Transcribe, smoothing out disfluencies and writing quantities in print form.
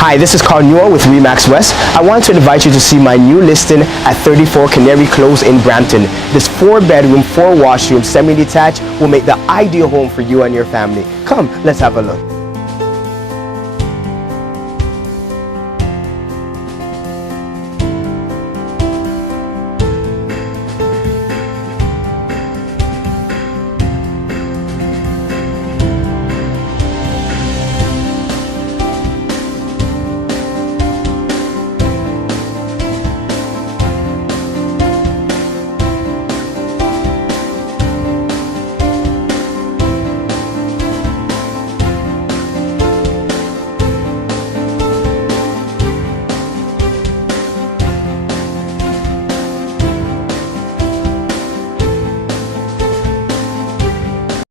Hi, this is Carl Newell with Remax West. I want to invite you to see my new listing at 34 Canary Close in Brampton. This 4-bedroom, 4-washroom, semi-detached will make the ideal home for you and your family. Come, let's have a look.